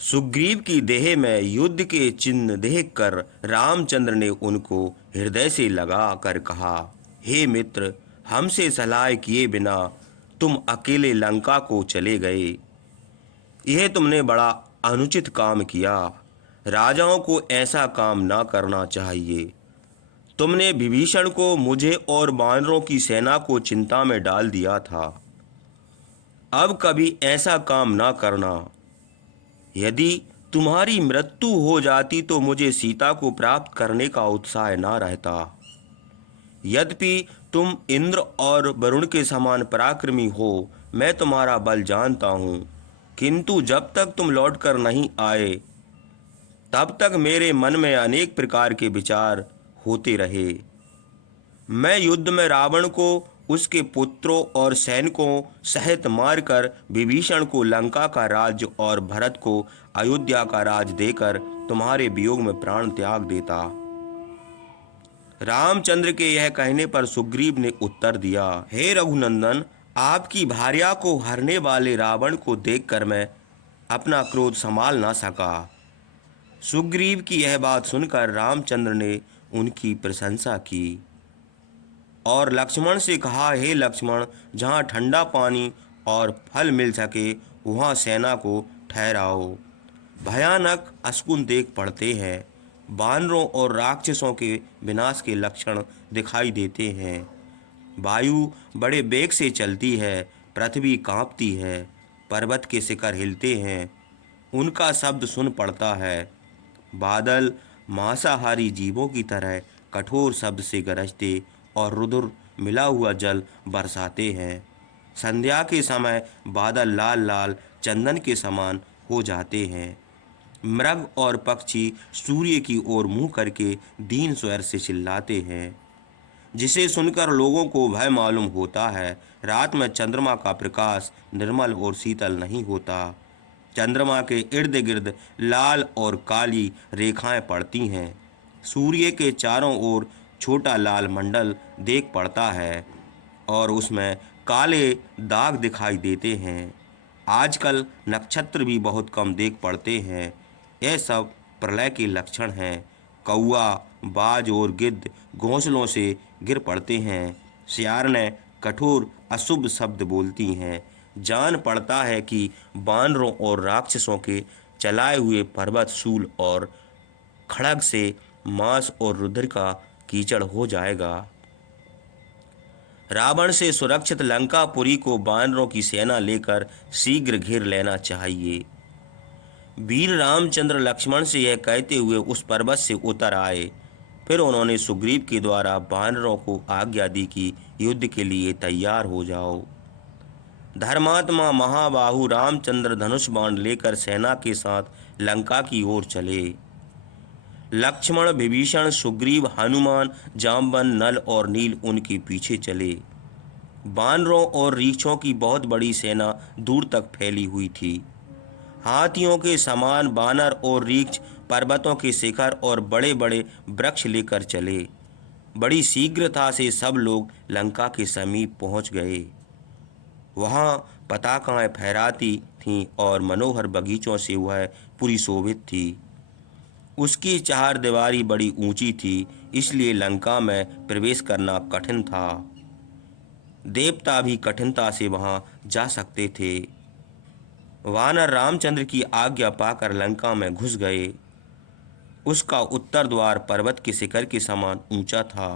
सुग्रीव की देह में युद्ध के चिन्ह देखकर रामचंद्र ने उनको हृदय से लगा कर कहा, हे मित्र, हमसे सलाह किए बिना तुम अकेले लंका को चले गए। यह तुमने बड़ा अनुचित काम किया। राजाओं को ऐसा काम ना करना चाहिए। तुमने विभीषण को, मुझे और वानरों की सेना को चिंता में डाल दिया था। अब कभी ऐसा काम ना करना। यदि तुम्हारी मृत्यु हो जाती तो मुझे सीता को प्राप्त करने का उत्साह ना रहता। यद्यपि तुम इंद्र और वरुण के समान पराक्रमी हो, मैं तुम्हारा बल जानता हूँ, किंतु जब तक तुम लौटकर नहीं आए तब तक मेरे मन में अनेक प्रकार के विचार होते रहे। मैं युद्ध में रावण को, उसके पुत्रों और सैनिकों सहित मारकर विभीषण को लंका का राज्य और भरत को अयोध्या का राज देकर तुम्हारे वियोग में प्राण त्याग देता। रामचंद्र के यह कहने पर सुग्रीव ने उत्तर दिया, हे रघुनंदन, आपकी भार्या को हरने वाले रावण को देखकर मैं अपना क्रोध संभाल ना सका। सुग्रीव की यह बात सुनकर रामचंद्र ने उनकी प्रशंसा की और लक्ष्मण से कहा, हे लक्ष्मण, जहाँ ठंडा पानी और फल मिल सके वहाँ सेना को ठहराओ। भयानक अशकुन देख पड़ते हैं। बानरों और राक्षसों के विनाश के लक्षण दिखाई देते हैं। वायु बड़े वेग से चलती है, पृथ्वी कांपती है, पर्वत के शिखर हिलते हैं, उनका शब्द सुन पड़ता है। बादल मांसाहारी जीवों की तरह कठोर शब्द से गरजते और रुधिर मिला हुआ जल बरसाते हैं। संध्या के समय बादल लाल लाल चंदन के समान हो जाते हैं। मृग और पक्षी सूर्य की ओर मुंह करके दीन स्वर से चिल्लाते हैं, जिसे सुनकर लोगों को भय मालूम होता है। रात में चंद्रमा का प्रकाश निर्मल और शीतल नहीं होता। चंद्रमा के इर्द गिर्द लाल और काली रेखाएं पड़ती हैं। सूर्य के चारों ओर छोटा लाल मंडल देख पड़ता है और उसमें काले दाग दिखाई देते हैं। आजकल नक्षत्र भी बहुत कम देख पड़ते हैं। यह सब प्रलय के लक्षण हैं। कौआ, बाज और गिद्ध घोंसलों से गिर पड़ते हैं। सियारनें कठोर अशुभ शब्द बोलती हैं। जान पड़ता है कि बानरों और राक्षसों के चलाए हुए पर्वत शूल और खड़ग से मांस और रुधिर का कीचड़ हो जाएगा। रावण से सुरक्षित लंकापुरी को बानरों की सेना लेकर शीघ्र घेर लेना चाहिए। वीर रामचंद्र लक्ष्मण से यह कहते हुए उस पर्वत से उतर आए। फिर उन्होंने सुग्रीव के द्वारा बानरों को आज्ञा दी कि युद्ध के लिए तैयार हो जाओ। धर्मात्मा महाबाहु रामचंद्र धनुष बाण लेकर सेना के साथ लंका की ओर चले। लक्ष्मण, विभीषण, सुग्रीव, हनुमान, जाम्बन, नल और नील उनके पीछे चले। बानरों और रीछों की बहुत बड़ी सेना दूर तक फैली हुई थी। हाथियों के समान बानर और रीछ पर्वतों के शिखर और बड़े बड़े वृक्ष लेकर चले। बड़ी शीघ्रता से सब लोग लंका के समीप पहुंच गए। वहां पताकाएं फहराती थीं और मनोहर बगीचों से वह पूरी शोभित थी। उसकी चार दीवारी बड़ी ऊंची थी, इसलिए लंका में प्रवेश करना कठिन था। देवता भी कठिनता से वहां जा सकते थे। वानर रामचंद्र की आज्ञा पाकर लंका में घुस गए। उसका उत्तर द्वार पर्वत के शिखर के समान ऊंचा था।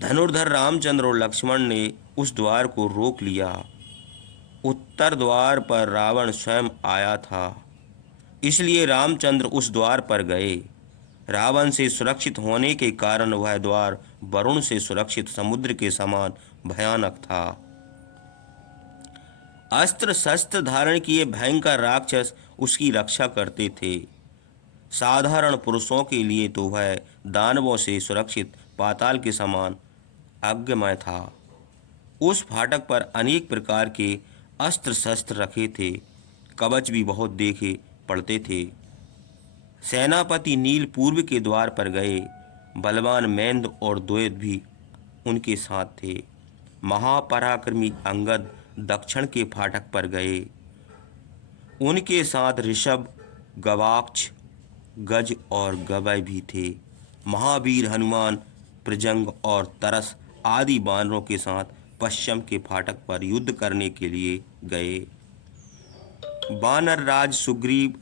धनुर्धर रामचंद्र और लक्ष्मण ने उस द्वार को रोक लिया। उत्तर द्वार पर रावण स्वयं आया था, इसलिए रामचंद्र उस द्वार पर गए। रावण से सुरक्षित होने के कारण वह द्वार वरुण से सुरक्षित समुद्र के समान भयानक था। अस्त्र शस्त्र धारण किए भयंकर राक्षस उसकी रक्षा करते थे। साधारण पुरुषों के लिए तो वह दानवों से सुरक्षित पाताल के समान अज्ञमय था। उस फाटक पर अनेक प्रकार के अस्त्र शस्त्र रखे थे। कवच भी बहुत देखे पड़ते थे। सेनापति नील पूर्व के द्वार पर गए। बलवान मेंद और द्वैत भी उनके साथ थे। महापराक्रमी अंगद दक्षिण के फाटक पर गए। उनके साथ ऋषभ, गवाक्ष, गज और गवय भी थे। महावीर हनुमान प्रजंग और तरस आदि बानरों के साथ पश्चिम के फाटक पर युद्ध करने के लिए गए। बानर राज सुग्रीव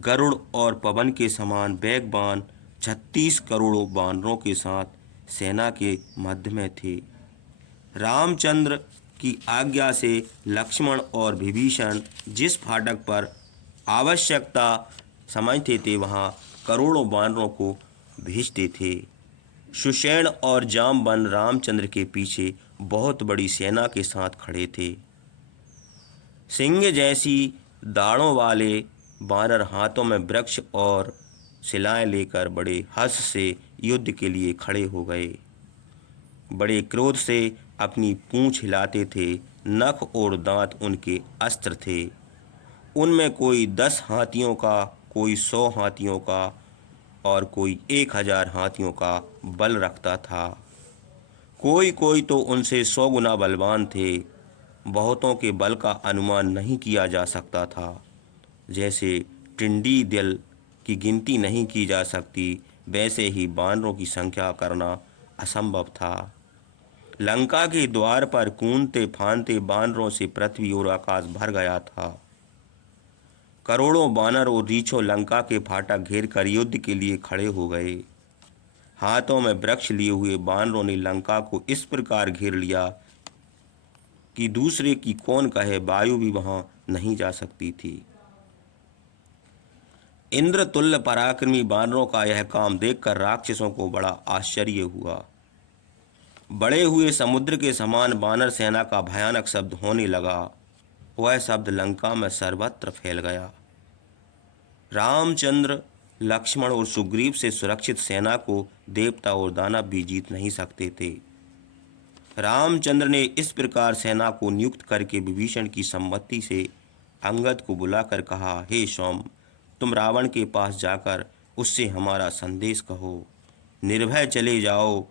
गरुड़ और पवन के समान बेगबान 36 करोड़ों बानरों के साथ सेना के मध्य में थे। रामचंद्र की आज्ञा से लक्ष्मण और विभीषण जिस फाटक पर आवश्यकता समझते थे वहां करोड़ों बानरों को भेजते थे। सुषेण और जामवन रामचंद्र के पीछे बहुत बड़ी सेना के साथ खड़े थे। सिंह जैसी दाढ़ों वाले बानर हाथों में वृक्ष और शिलाएं लेकर बड़े हर्ष से युद्ध के लिए खड़े हो गए। बड़े क्रोध से अपनी पूंछ हिलाते थे। नख और दांत उनके अस्त्र थे। उनमें कोई 10 हाथियों का, कोई 100 हाथियों का और कोई 1000 हाथियों का बल रखता था। कोई कोई तो उनसे 100 गुना बलवान थे। बहुतों के बल का अनुमान नहीं किया जा सकता था। जैसे टिंडी दल की गिनती नहीं की जा सकती, वैसे ही बानरों की संख्या करना असंभव था। लंका के द्वार पर कूदते फांदते बानरों से पृथ्वी और आकाश भर गया था। करोड़ों बानर और रीछों लंका के फाटक घेर कर युद्ध के लिए खड़े हो गए। हाथों में वृक्ष लिए हुए बानरों ने लंका को इस प्रकार घेर लिया कि दूसरे की कौन कहे वायु भी वहां नहीं जा सकती थी। इंद्र तुल्य पराक्रमी बानरों का यह काम देखकर राक्षसों को बड़ा आश्चर्य हुआ। बड़े हुए समुद्र के समान बानर सेना का भयानक शब्द होने लगा। वह शब्द लंका में सर्वत्र फैल गया। रामचंद्र, लक्ष्मण और सुग्रीव से सुरक्षित सेना को देवता और दानव भी जीत नहीं सकते थे। रामचंद्र ने इस प्रकार सेना को नियुक्त करके विभीषण की सम्मति से अंगद को बुलाकर कहा, हे सौम, तुम रावण के पास जाकर उससे हमारा संदेश कहो। निर्भय चले जाओ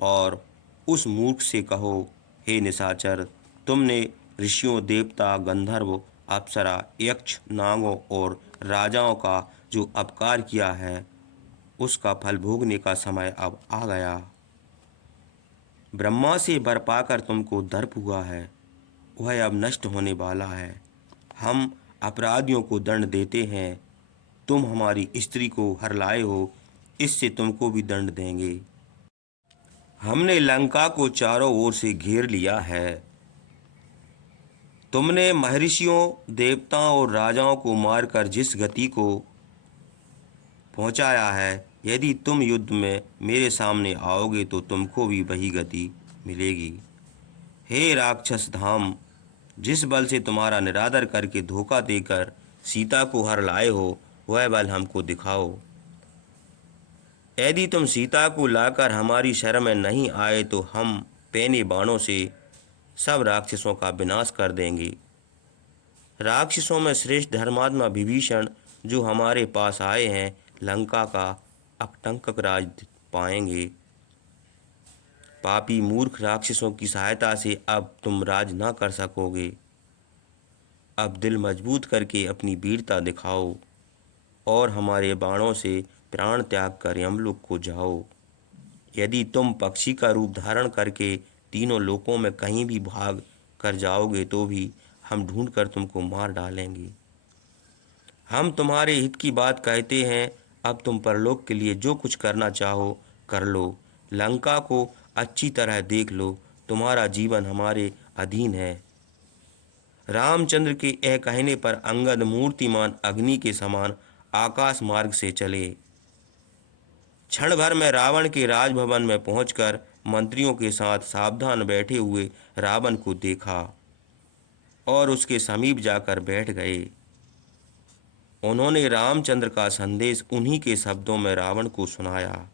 और उस मूर्ख से कहो, हे निशाचर, तुमने ऋषियों, देवता, गंधर्व, अप्सरा, यक्ष, नागों और राजाओं का जो अपकार किया है उसका फल भोगने का समय अब आ गया। ब्रह्मा से वर पाकर तुमको दर्प हुआ है, वह अब नष्ट होने वाला है। हम अपराधियों को दंड देते हैं। तुम हमारी स्त्री को हर लाए हो, इससे तुमको भी दंड देंगे। हमने लंका को चारों ओर से घेर लिया है। तुमने महर्षियों, देवताओं और राजाओं को मारकर जिस गति को पहुंचाया है, यदि तुम युद्ध में मेरे सामने आओगे तो तुमको भी वही गति मिलेगी। हे राक्षस धाम, जिस बल से तुम्हारा निरादर करके धोखा देकर सीता को हर लाए हो, वह बल हमको दिखाओ। यदि तुम सीता को लाकर हमारी शरण में नहीं आए तो हम पैने बाणों से सब राक्षसों का विनाश कर देंगे। राक्षसों में श्रेष्ठ धर्मात्मा विभीषण जो हमारे पास आए हैं, लंका का अकटंक राज पाएंगे। पापी मूर्ख राक्षसों की सहायता से अब तुम राज न कर सकोगे। अब दिल मजबूत करके अपनी वीरता दिखाओ और हमारे बाणों से प्राण त्याग कर यमलोक को जाओ। यदि तुम पक्षी का रूप धारण करके तीनों लोकों में कहीं भी भाग कर जाओगे तो भी हम ढूंढ कर तुमको मार डालेंगे। हम तुम्हारे हित की बात कहते हैं। अब तुम परलोक के लिए जो कुछ करना चाहो कर लो। लंका को अच्छी तरह देख लो, तुम्हारा जीवन हमारे अधीन है। रामचंद्र के यह कहने पर अंगद मूर्तिमान अग्नि के समान आकाश मार्ग से चले। क्षण भर में रावण के राजभवन में पहुंचकर मंत्रियों के साथ सावधान बैठे हुए रावण को देखा और उसके समीप जाकर बैठ गए। उन्होंने रामचंद्र का संदेश उन्हीं के शब्दों में रावण को सुनाया।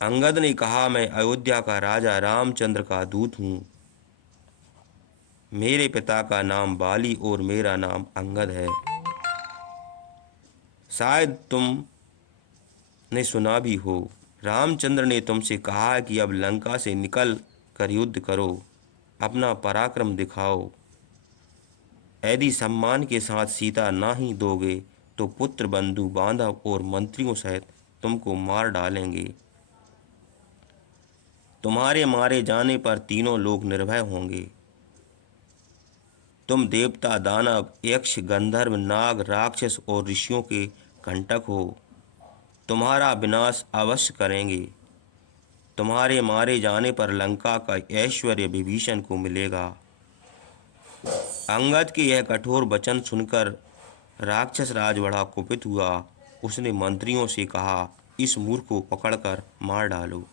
अंगद ने कहा, मैं अयोध्या का राजा रामचंद्र का दूत हूँ। मेरे पिता का नाम बाली और मेरा नाम अंगद है। शायद तुम ने सुना भी हो। रामचंद्र ने तुमसे कहा कि अब लंका से निकल कर युद्ध करो, अपना पराक्रम दिखाओ। यदि सम्मान के साथ सीता ना ही दोगे तो पुत्र, बंधु, बांधव और मंत्रियों सहित तुमको मार डालेंगे। तुम्हारे मारे जाने पर तीनों लोग निर्भय होंगे। तुम देवता, दानव, यक्ष, गंधर्व, नाग, राक्षस और ऋषियों के कंटक हो। तुम्हारा विनाश अवश्य करेंगे। तुम्हारे मारे जाने पर लंका का ऐश्वर्य विभीषण को मिलेगा। अंगद के यह कठोर वचन सुनकर राक्षस राज बड़ा कुपित हुआ। उसने मंत्रियों से कहा, इस मूर्ख को पकड़कर मार डालो।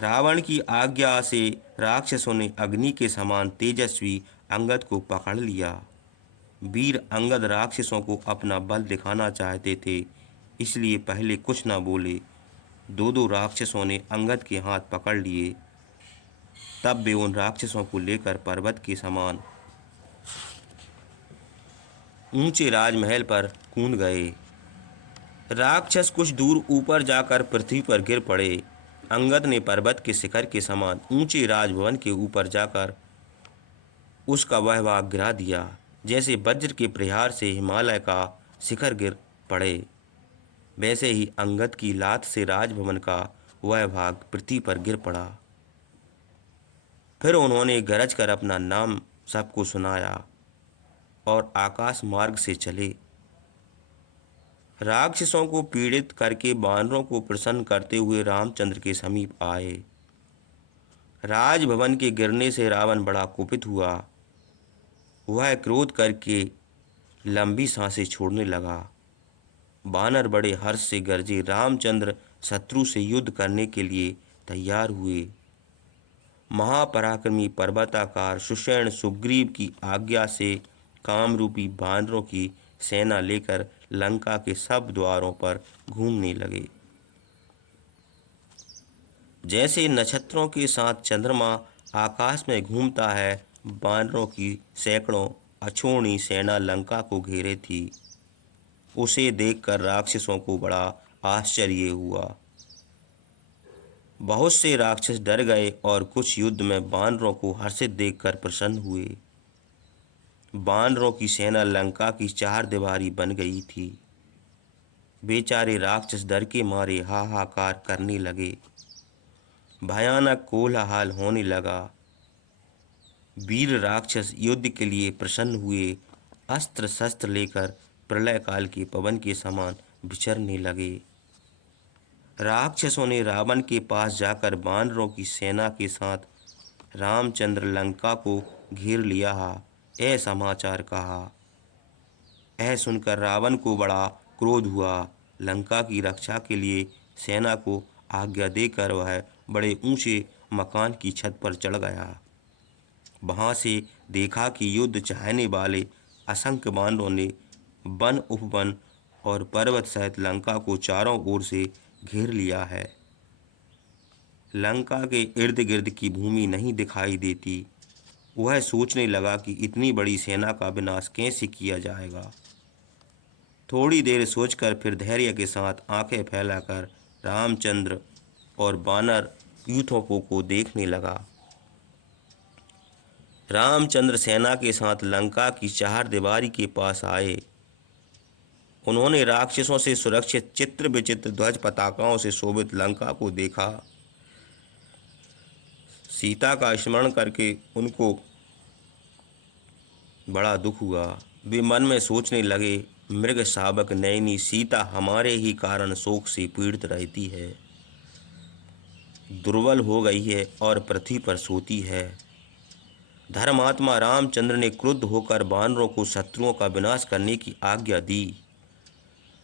रावण की आज्ञा से राक्षसों ने अग्नि के समान तेजस्वी अंगद को पकड़ लिया। वीर अंगद राक्षसों को अपना बल दिखाना चाहते थे, इसलिए पहले कुछ न बोले। दो दो राक्षसों ने अंगद के हाथ पकड़ लिए। तब वे उन राक्षसों को लेकर पर्वत के समान ऊंचे राजमहल पर कूद गए। राक्षस कुछ दूर ऊपर जाकर पृथ्वी पर गिर पड़े। अंगद ने पर्वत के शिखर के समान ऊंचे राजभवन के ऊपर जाकर उसका वह भाग गिरा दिया, जैसे वज्र के प्रहार से हिमालय का शिखर गिर पड़े। वैसे ही अंगद की लात से राजभवन का वह भाग पृथ्वी पर गिर पड़ा। फिर उन्होंने गरज कर अपना नाम सबको सुनाया और आकाश मार्ग से चले। राक्षसों को पीड़ित करके वानरों को प्रसन्न करते हुए रामचंद्र के समीप आए। राजभवन के गिरने से रावण बड़ा कुपित हुआ। वह क्रोध करके लंबी सांसें छोड़ने लगा। वानर बड़े हर्ष से गरजे। रामचंद्र शत्रु से युद्ध करने के लिए तैयार हुए। महापराक्रमी पर्वताकार सुषेण सुग्रीव की आज्ञा से कामरूपी वानरों की सेना लेकर लंका के सब द्वारों पर घूमने लगे। जैसे नक्षत्रों के साथ चंद्रमा आकाश में घूमता है, वानरों की सैकड़ों अछूणी सेना लंका को घेरे थी। उसे देखकर राक्षसों को बड़ा आश्चर्य हुआ। बहुत से राक्षस डर गए और कुछ युद्ध में वानरों को हर्षित देखकर प्रसन्न हुए। वानरों की सेना लंका की चार दीवारी बन गई थी। बेचारे राक्षस डर के मारे हाहाकार करने लगे। भयानक कोलाहल होने लगा। वीर राक्षस युद्ध के लिए प्रसन्न हुए। अस्त्र शस्त्र लेकर प्रलय काल के पवन के समान विचरने लगे। राक्षसों ने रावण के पास जाकर वानरों की सेना के साथ रामचंद्र लंका को घेर लिया है, समाचार कहा। यह सुनकर रावण को बड़ा क्रोध हुआ। लंका की रक्षा के लिए सेना को आज्ञा देकर वह बड़े ऊंचे मकान की छत पर चढ़ गया। वहां से देखा कि युद्ध चाहने वाले असंख्य वानरों ने वन, उपवन और पर्वत सहित लंका को चारों ओर से घेर लिया है। लंका के इर्द गिर्द की भूमि नहीं दिखाई देती। वह सोचने लगा कि इतनी बड़ी सेना का विनाश कैसे किया जाएगा। थोड़ी देर सोचकर फिर धैर्य के साथ आंखें फैलाकर रामचंद्र और वानर यूथों को देखने लगा। रामचंद्र सेना के साथ लंका की चार दीवारी के पास आए। उन्होंने राक्षसों से सुरक्षित चित्र विचित्र ध्वज पताकाओं से शोभित लंका को देखा। सीता का स्मरण करके उनको बड़ा दुख हुआ। वे मन में सोचने लगे, मृग शावक नयनी सीता हमारे ही कारण शोक से पीड़ित रहती है, दुर्बल हो गई है और पृथ्वी पर सोती है। धर्मात्मा रामचंद्र ने क्रुद्ध होकर वानरों को शत्रुओं का विनाश करने की आज्ञा दी।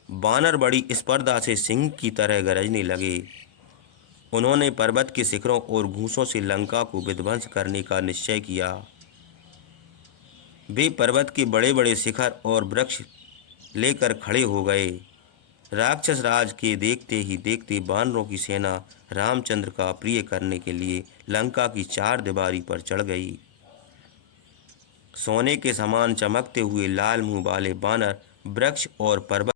वानर बड़ी स्पर्धा से सिंह की तरह गरजने लगे। उन्होंने पर्वत के शिखरों और घूसों से लंका को विध्वंस करने का निश्चय किया। वे पर्वत के बड़े बड़े शिखर और वृक्ष लेकर खड़े हो गए। राक्षस राज के देखते ही देखते वानरों की सेना रामचंद्र का प्रिय करने के लिए लंका की चार दीवारी पर चढ़ गई। सोने के समान चमकते हुए लाल मुंह वाले वानर वृक्ष और पर्वत